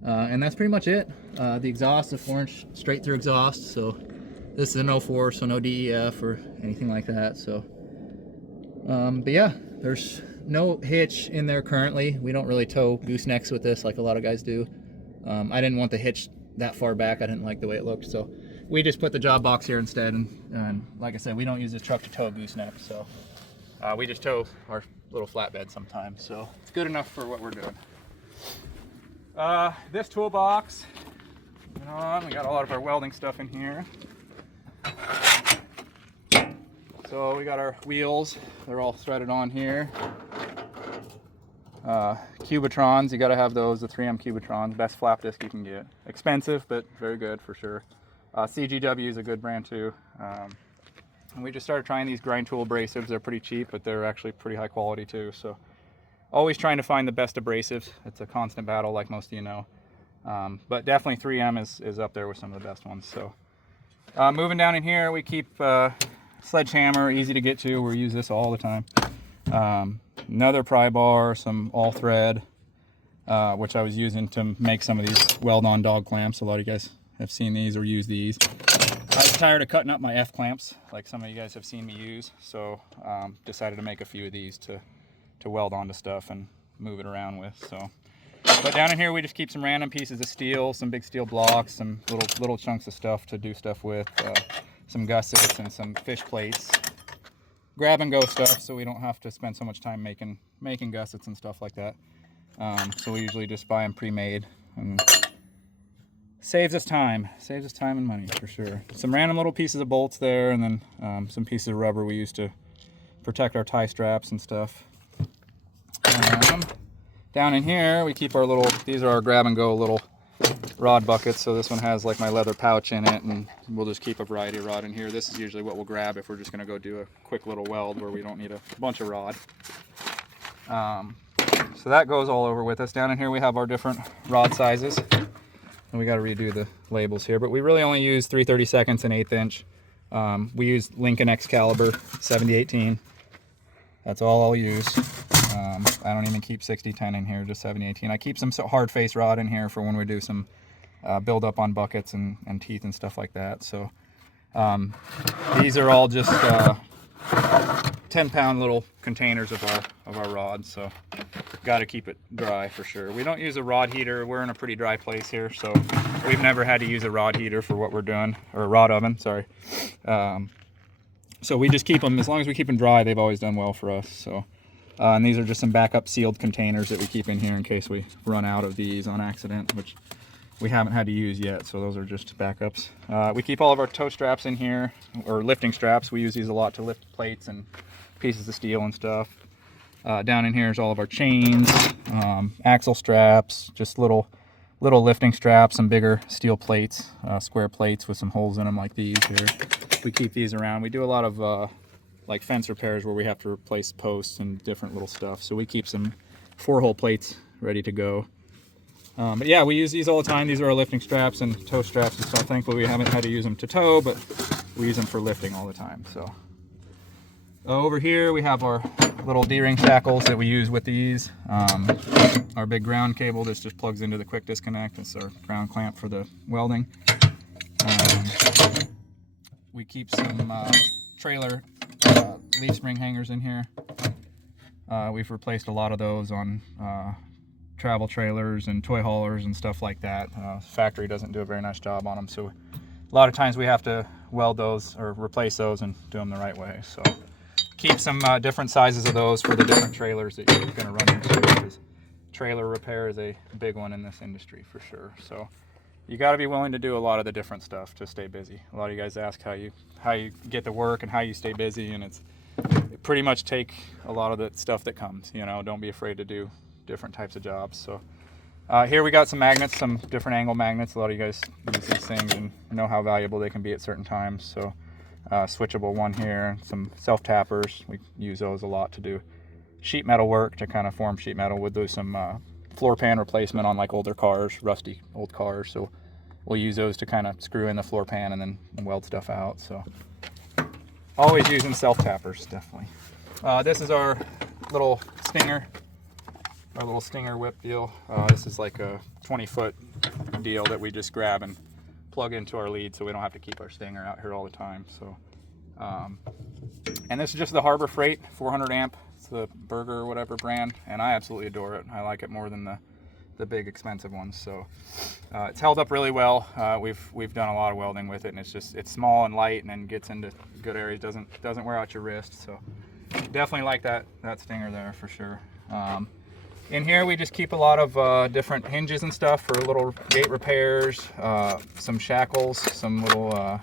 And that's pretty much it. The exhaust, a 4-inch straight through exhaust. So this is an 04, so no DEF or anything like that. So, but yeah, there's no hitch in there currently. We don't really tow goosenecks with this like a lot of guys do. I didn't want the hitch that far back. I didn't like the way it looked, so we just put the job box here instead. And like I said, we don't use this truck to tow a gooseneck, so we just tow our little flatbed sometimes. So it's good enough for what we're doing. This toolbox, we got a lot of our welding stuff in here. So we got our wheels, they're all threaded on here. Cubitrons, you got to have those, the 3M Cubitrons, best flap disc you can get. Expensive, but very good for sure. CGW is a good brand too. And we just started trying these grind tool abrasives. They're pretty cheap, but they're actually pretty high quality too. So always trying to find the best abrasives. It's a constant battle, like most of you know. But definitely 3M is up there with some of the best ones. So moving down in here, we keep sledgehammer, easy to get to. We use this all the time. Another pry bar, some all thread, which I was using to make some of these weld-on dog clamps. A lot of you guys have seen these or use these. I was tired of cutting up my F clamps, like some of you guys have seen me use. So decided to make a few of these to weld onto stuff and move it around with. So, but down in here we just keep some random pieces of steel, some big steel blocks, some little chunks of stuff to do stuff with, some gussets and some fish plates, grab and go stuff, so we don't have to spend so much time making gussets and stuff like that. So we usually just buy them pre-made, and saves us time and money for sure. Some random little pieces of bolts there, and then some pieces of rubber we use to protect our tie straps and stuff. Down in here we keep these are our grab and go little rod buckets. So this one has like my leather pouch in it, and we'll just keep a variety of rod in here. This is usually what we'll grab if we're just going to go do a quick little weld where we don't need a bunch of rod. So that goes all over with us. Down in here we have our different rod sizes, and we got to redo the labels here, but we really only use 3/32 and 1/8 inch. We use Lincoln Excalibur 7018. That's all I'll use. I don't even keep 60-10 in here, just 70-18. I keep some hard face rod in here for when we do some build up on buckets and teeth and stuff like that. So these are all just 10-pound little containers of our rods, so got to keep it dry for sure. We don't use a rod heater. We're in a pretty dry place here, so we've never had to use a rod heater for what we're doing, or a rod oven, sorry. So we just keep them, as long as we keep them dry, they've always done well for us. So and these are just some backup sealed containers that we keep in here in case we run out of these on accident, which we haven't had to use yet, so those are just backups. We keep all of our tow straps in here, or lifting straps. We use these a lot to lift plates and pieces of steel and stuff. Down in here is all of our chains, axle straps, just little lifting straps, some bigger steel plates, square plates with some holes in them like these here. We keep these around. We do a lot of like fence repairs where we have to replace posts and different little stuff, so we keep some 4-hole plates ready to go. But yeah, we use these all the time. These are our lifting straps and tow straps and stuff. Thankfully we haven't had to use them to tow, but we use them for lifting all the time. So over here we have our little D-ring shackles that we use with these. Our big ground cable, this just plugs into the quick disconnect. It's our ground clamp for the welding. We keep some trailer leaf spring hangers in here. We've replaced a lot of those on travel trailers and toy haulers and stuff like that. Factory doesn't do a very nice job on them, so a lot of times we have to weld those or replace those and do them the right way. So keep some different sizes of those for the different trailers that you're going to run into, because trailer repair is a big one in this industry for sure. So you got to be willing to do a lot of the different stuff to stay busy. A lot of you guys ask how you get to work and how you stay busy, and it pretty much take a lot of the stuff that comes. You know, don't be afraid to do different types of jobs. So here we got some magnets, some different angle magnets. A lot of you guys use these things and know how valuable they can be at certain times. So switchable one here, some self tappers. We use those a lot to do sheet metal work, to kind of form sheet metal. We'll do some floor pan replacement on like older cars, rusty old cars. So we'll use those to kind of screw in the floor pan and then weld stuff out. So always using self tappers, definitely. This is our little stinger. Our little stinger whip deal. This is like a 20-foot deal that we just grab and plug into our lead, so we don't have to keep our stinger out here all the time. So, and this is just the Harbor Freight 400 amp. It's the Burger or whatever brand, and I absolutely adore it. I like it more than the big expensive ones. So it's held up really well. We've done a lot of welding with it, and it's small and light, and then gets into good areas. Doesn't wear out your wrist. So definitely like that stinger there for sure. In here we just keep a lot of different hinges and stuff for little gate repairs, some shackles, some little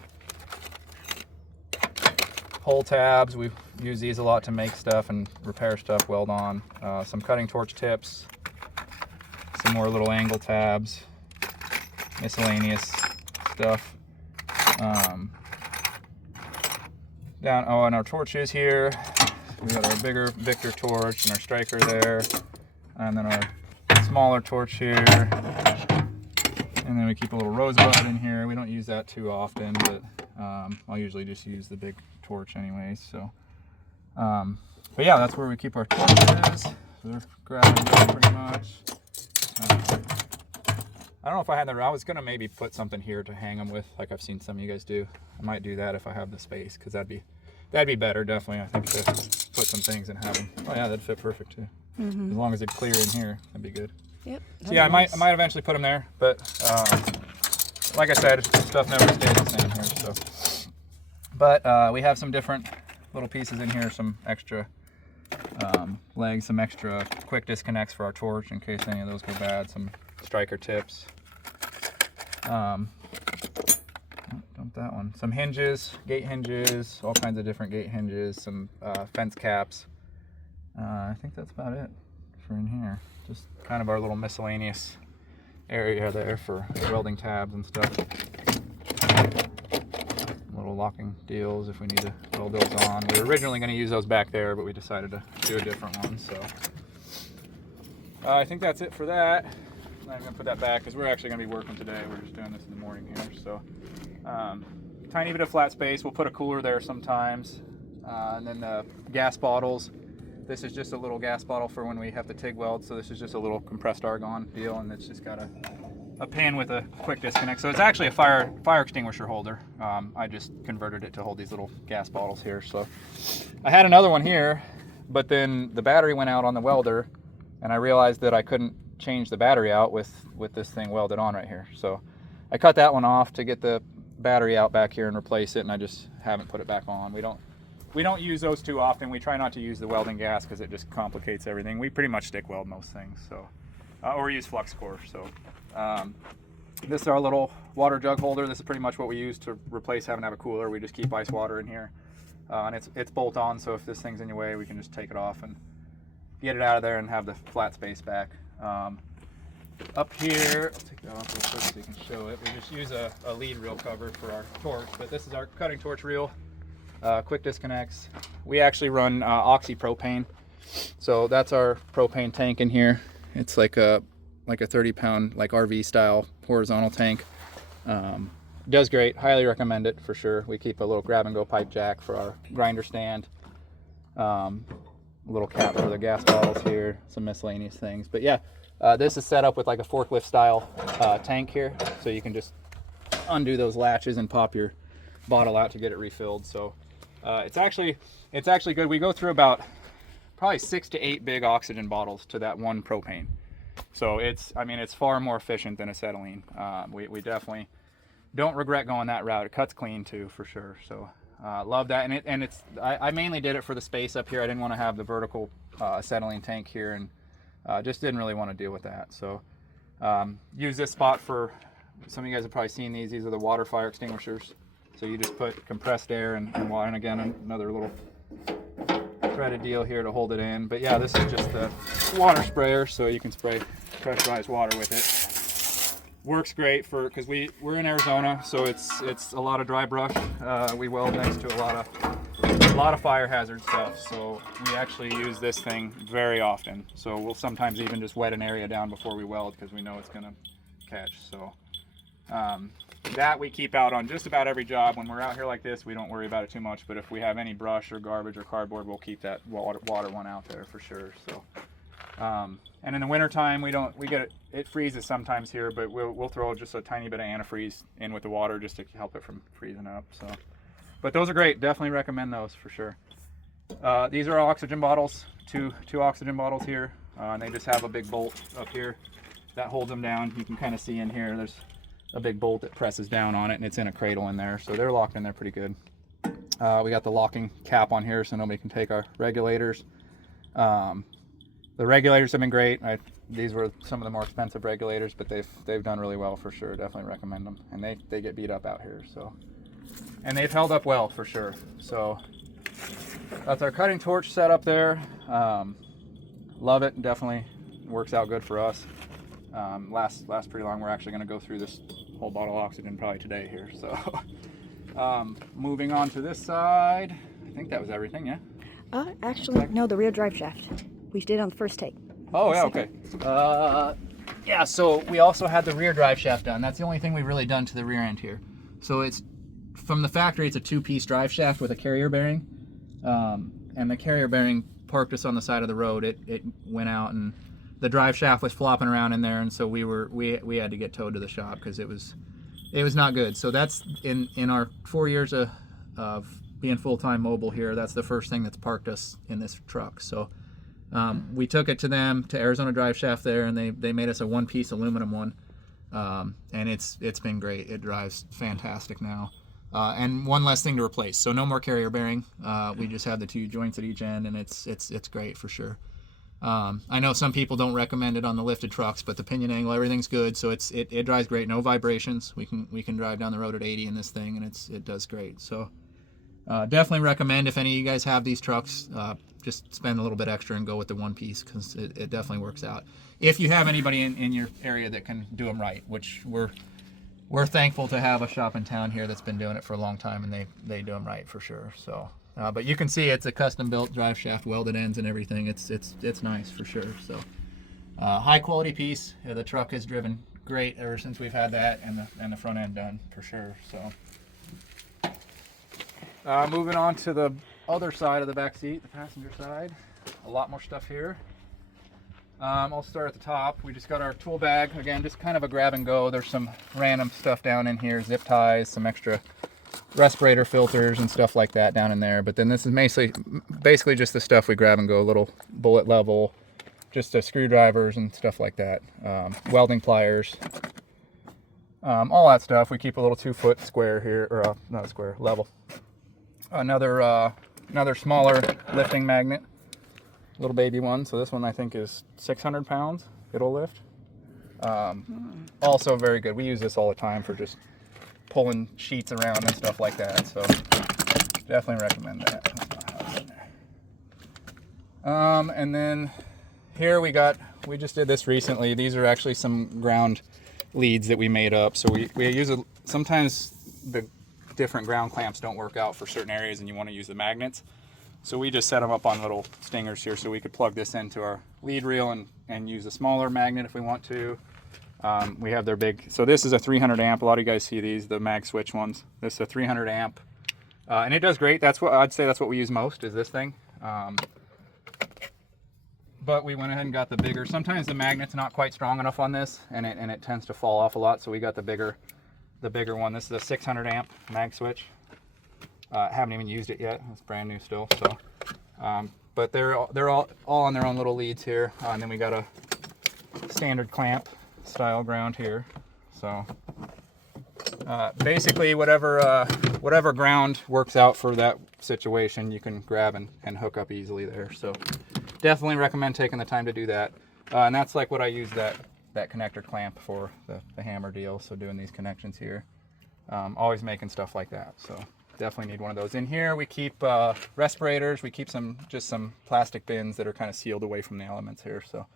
hole tabs. We use these a lot to make stuff and repair stuff, weld on. Some cutting torch tips, some more little angle tabs, miscellaneous stuff. On our torches here, we got our bigger Victor torch and our striker there. And then our smaller torch here, and then we keep a little rosebud in here. We don't use that too often, but I'll usually just use the big torch anyways. So, but yeah, that's where we keep our torches. So they're grabbing pretty much. I don't know if I had the. I was gonna maybe put something here to hang them with, like I've seen some of you guys do. I might do that if I have the space, because that'd be better, definitely. I think to put some things and have them. Oh yeah, that'd fit perfect too. As long as it's clear in here, that'd be good. Yep. So yeah, nice. I might eventually put them there, but like I said, stuff never stays the same here. So, but we have some different little pieces in here, some extra legs, some extra quick disconnects for our torch in case any of those go bad. Some striker tips. Dump that one. Some hinges, gate hinges, all kinds of different gate hinges. Some fence caps. I think that's about it for in here. Just kind of our little miscellaneous area there for welding tabs and stuff. Little locking deals if we need to weld those on. We were originally going to use those back there, but we decided to do a different one. So I think that's it for that. I'm not going to put that back because we're actually going to be working today. We're just doing this in the morning here. So tiny bit of flat space. We'll put a cooler there sometimes. And then the gas bottles This is just a little gas bottle for when we have to TIG weld. So this is just a little compressed argon deal, and it's just got a pin with a quick disconnect. So it's actually a fire extinguisher holder. I just converted it to hold these little gas bottles here. So I had another one here, but then the battery went out on the welder, and I realized that I couldn't change the battery out with this thing welded on right here. So I cut that one off to get the battery out back here and replace it, and I just haven't put it back on. We don't use those too often. We try not to use the welding gas because it just complicates everything. We pretty much stick weld most things, so or use flux core. So this is our little water jug holder. This is pretty much what we use to replace having to have a cooler. We just keep ice water in here, and it's bolt on. So if this thing's in your way, we can just take it off and get it out of there and have the flat space back. Up here, I'll take that off real quick so you can show it. We just use a lead reel cover for our torch, but this is our cutting torch reel. Quick disconnects. We actually run oxypropane, so that's our propane tank in here. It's like a 30-pound like RV style horizontal tank. Does great. Highly recommend it for sure. We keep a little grab and go pipe jack for our grinder stand. A little cap for the gas bottles here. Some miscellaneous things. But yeah, this is set up with like a forklift style tank here, so you can just undo those latches and pop your bottle out to get it refilled. So it's actually good. We go through about probably 6 to 8 big oxygen bottles to that one propane. So it's far more efficient than acetylene. We definitely don't regret going that route. It cuts clean too, for sure. So love that. And I mainly did it for the space up here. I didn't want to have the vertical acetylene tank here, and just didn't really want to deal with that. So use this spot for, some of you guys have probably seen these. These are the water fire extinguishers. So you just put compressed air and water, and again, another little threaded deal here to hold it in. But yeah, this is just the water sprayer, so you can spray pressurized water with it. Works great because we're in Arizona, so it's a lot of dry brush. We weld next to a lot of fire hazard stuff, so we actually use this thing very often. So we'll sometimes even just wet an area down before we weld because we know it's gonna catch. So that we keep out on just about every job. When we're out here like this, we don't worry about it too much, but if we have any brush or garbage or cardboard, we'll keep that water one out there for sure. So and in the winter time, it freezes sometimes here, but we'll throw just a tiny bit of antifreeze in with the water just to help it from freezing up. So but those are great. Definitely recommend those for sure. These are oxygen bottles, two oxygen bottles here, and they just have a big bolt up here that holds them down. You can kind of see in here there's a big bolt that presses down on it, and it's in a cradle in there, so they're locked in there pretty good. We got the locking cap on here so nobody can take our regulators. The regulators have been great. These were some of the more expensive regulators, but they've done really well for sure. Definitely recommend them, and they get beat up out here, so, and they've held up well for sure. So that's our cutting torch set up there. Love it. Definitely works out good for us. Lasts pretty long. We're actually going to go through this whole bottle of oxygen probably today here. So moving on to this side, I think that was everything. Yeah. Actually, no, the rear drive shaft. We did on the first take. Oh yeah, okay. Yeah, so we also had the rear drive shaft done. That's the only thing we've really done to the rear end here. So it's from the factory. It's a 2-piece drive shaft with a carrier bearing, and the carrier bearing parked us on the side of the road. It went out, and the drive shaft was flopping around in there, and so we had to get towed to the shop because it was not good. So that's in our 4 years of being full-time mobile here, that's the first thing that's parked us in this truck. So we took it to them, to Arizona Drive Shaft there, and they made us a 1-piece aluminum one, and it's been great. It drives fantastic now, and one less thing to replace. So no more carrier bearing. We just have the 2 joints at each end, and it's great for sure. I know some people don't recommend it on the lifted trucks, but the pinion angle, everything's good, so it drives great. No vibrations. We can drive down the road at 80 in this thing, and it does great. So definitely recommend, if any of you guys have these trucks, just spend a little bit extra and go with the 1-piece, because it definitely works out. If you have anybody in your area that can do them right, which we're thankful to have a shop in town here that's been doing it for a long time, and they do them right for sure. So. But you can see it's a custom-built drive shaft, welded ends and everything. It's nice for sure. So high-quality piece. Yeah, the truck has driven great ever since we've had that, and the front end done for sure. So moving on to the other side of the back seat, the passenger side. a lot more stuff here. I'll start at the top. We just got our tool bag. Again, just kind of a grab and go. There's some random stuff down in here, zip ties, some extra respirator filters and stuff like that down in there. But then this is basically just the stuff we grab and go, little bullet level, just screwdrivers and stuff like that. Welding pliers, all that stuff. We keep a little 2-foot square here, or not a square, level. Another smaller lifting magnet. Little baby one. So this one I think is 600 pounds. It'll lift. Also very good. We use this all the time for just pulling sheets around and stuff like that. So definitely recommend that. That's not how it's in there. And then here we just did this recently. These are actually some ground leads that we made up. So we use sometimes the different ground clamps don't work out for certain areas and you want to use the magnets. So we just set them up on little stingers here so we could plug this into our lead reel and use a smaller magnet if we want to. We have their big, so this is a 300 amp. A lot of you guys see these, the mag switch ones. This is a 300 amp. And it does great. That's what I'd say that's what we use most is this thing. But we went ahead and got the bigger. Sometimes the magnet's not quite strong enough on this and it tends to fall off a lot. So we got the bigger one. This is a 600 amp mag switch. Haven't even used it yet. It's brand new still. So, but they're all on their own little leads here. And then we got a standard clamp style ground here. So basically, whatever ground works out for that situation, you can grab and hook up easily there. So definitely recommend taking the time to do that. And that's like what I use that connector clamp for the hammer deal. So doing these connections here, always making stuff like that. So definitely need one of those. In here we keep respirators. We keep some plastic bins that are kind of sealed away from the elements here. So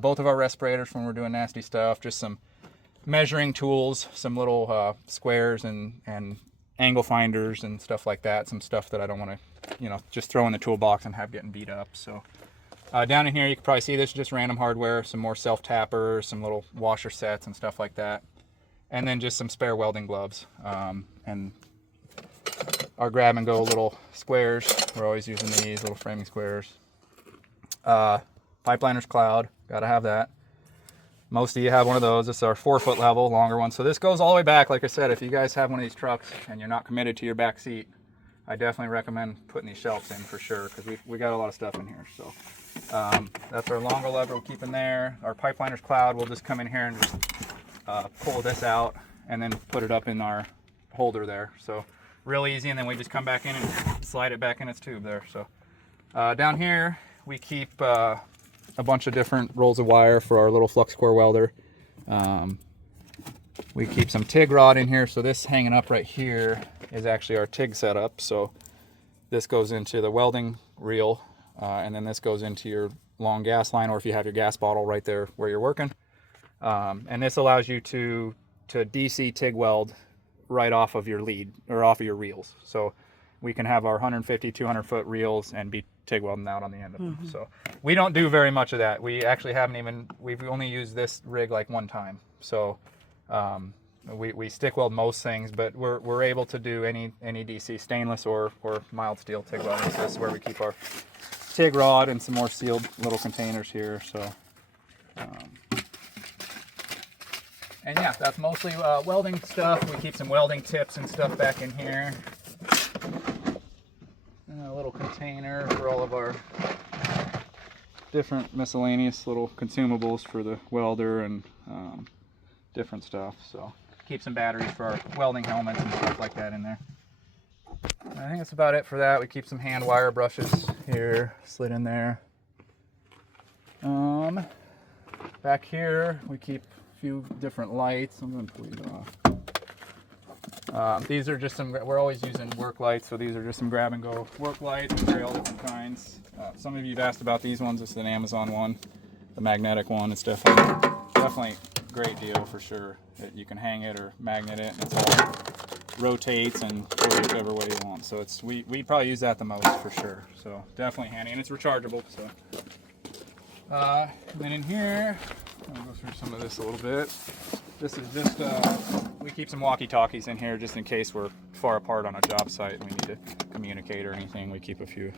both of our respirators when we're doing nasty stuff, just some measuring tools, some little squares and angle finders and stuff like that. Some stuff that I don't want to, just throw in the toolbox and have getting beat up. So down in here you can probably see this is just random hardware, some more self tappers, some little washer sets and stuff like that, and then just some spare welding gloves and our grab and go little squares. We're always using these little framing squares. Pipeliner's cloud, gotta have that. Most of you have one of those. This is our 4-foot level, longer one. So this goes all the way back. Like I said, if you guys have one of these trucks and you're not committed to your back seat, I definitely recommend putting these shelves in for sure, because we got a lot of stuff in here. So that's our longer lever we'll keep in there. Our pipeliner's cloud, we'll just come in here and just pull this out and then put it up in our holder there. So real easy, and then we just come back in and slide it back in its tube there. So down here we keep a bunch of different rolls of wire for our little flux core welder. We keep some TIG rod in here. So this hanging up right here is actually our TIG setup. So this goes into the welding reel, and then this goes into your long gas line, or if you have your gas bottle right there where you're working. And this allows you to DC TIG weld right off of your lead or off of your reels. So we can have our 150, 200 foot reels and be TIG welding out on the end of them. So we don't do very much of that. We actually we've only used this rig like one time. So we stick weld most things, but we're able to do any DC stainless or mild steel TIG welding. So this is where we keep our TIG rod and some more sealed little containers here. So and yeah, that's mostly welding stuff. We keep some welding tips and stuff back in here. And a little container for all of our different miscellaneous little consumables for the welder and different stuff. So keep some batteries for our welding helmets and stuff like that in there. I think that's about it for that. We keep some hand wire brushes here slid in there. Back here we keep few different lights. I'm going to pull these off. These are just we're always using work lights, so these are just some grab and go work lights. We carry all different kinds. Some of you have asked about these ones. This is an Amazon one, the magnetic one. It's definitely a great deal for sure. You can hang it or magnet it, and it all rotates and goes whichever way you want. So we probably use that the most for sure. So definitely handy, and it's rechargeable. So and then in here, I'll go through some of this a little bit. This is just, we keep some walkie-talkies in here just in case we're far apart on a job site and we need to communicate or anything. We keep a few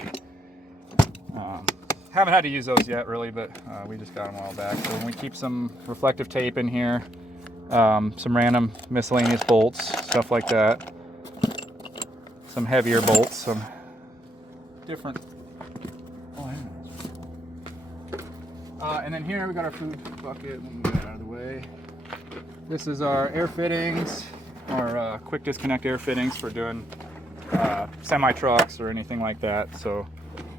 haven't had to use those yet really, but we just got them a while back. So we keep some reflective tape in here, some random miscellaneous bolts, stuff like that, some heavier bolts, some different. And then here we got our food bucket. Let me get that out of the way. This is our air fittings, our quick disconnect air fittings for doing semi trucks or anything like that. So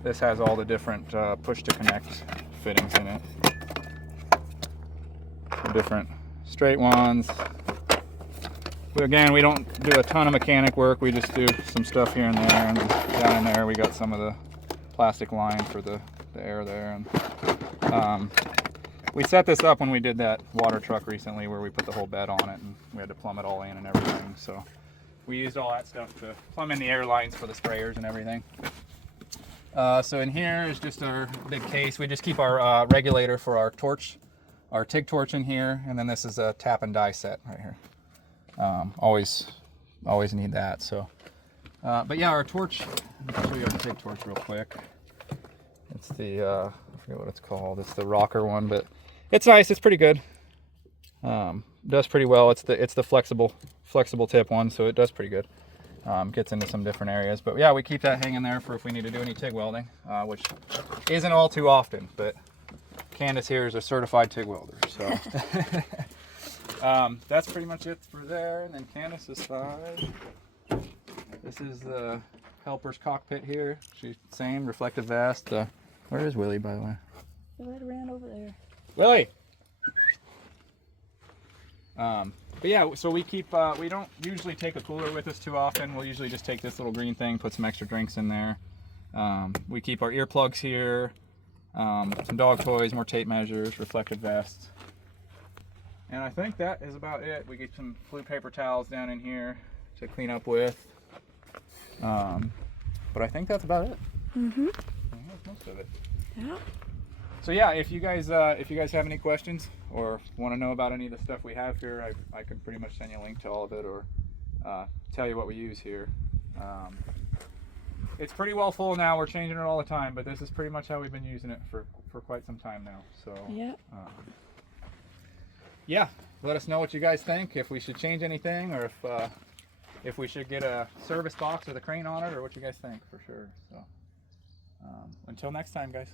this has all the different push to connect fittings in it. Some different straight ones. But again, we don't do a ton of mechanic work. We just do some stuff here and there. And down in there, we got some of the plastic line for the air there. And we set this up when we did that water truck recently, where we put the whole bed on it and we had to plumb it all in and everything. So we used all that stuff to plumb in the air lines for the sprayers and everything. So in here is just our big case. We just keep our regulator for our torch, our TIG torch in here, and then this is a tap and die set right here. Always need that. So, but yeah, our torch. Let me show you our TIG torch real quick. It's the I forget what it's called. It's the rocker one, but it's nice. It's pretty good. Does pretty well. It's the flexible tip one, so it does pretty good. Gets into some different areas, but yeah, we keep that hanging there for if we need to do any TIG welding, which isn't all too often. But Candace here is a certified TIG welder, so that's pretty much it for there. And then Candace's side, this is the helper's cockpit here. She's same reflective vest. Where is Willie, by the way? Right around over there. Willie. But yeah, so we keep, we don't usually take a cooler with us too often. We'll usually just take this little green thing, put some extra drinks in there. We keep our earplugs here, some dog toys, more tape measures, reflective vests. And I think that is about it. We get some blue paper towels down in here to clean up with. But I think that's about it. Mm-hmm. That's most of it. Yeah. So yeah, if you guys have any questions or want to know about any of the stuff we have here, I can pretty much send you a link to all of it, or tell you what we use here. It's pretty well full now. We're changing it all the time, but this is pretty much how we've been using it for quite some time now. So Yeah. Yeah, let us know what you guys think, if we should change anything, or if we should get a service box with a crane on it, or what you guys think for sure. So until next time, guys.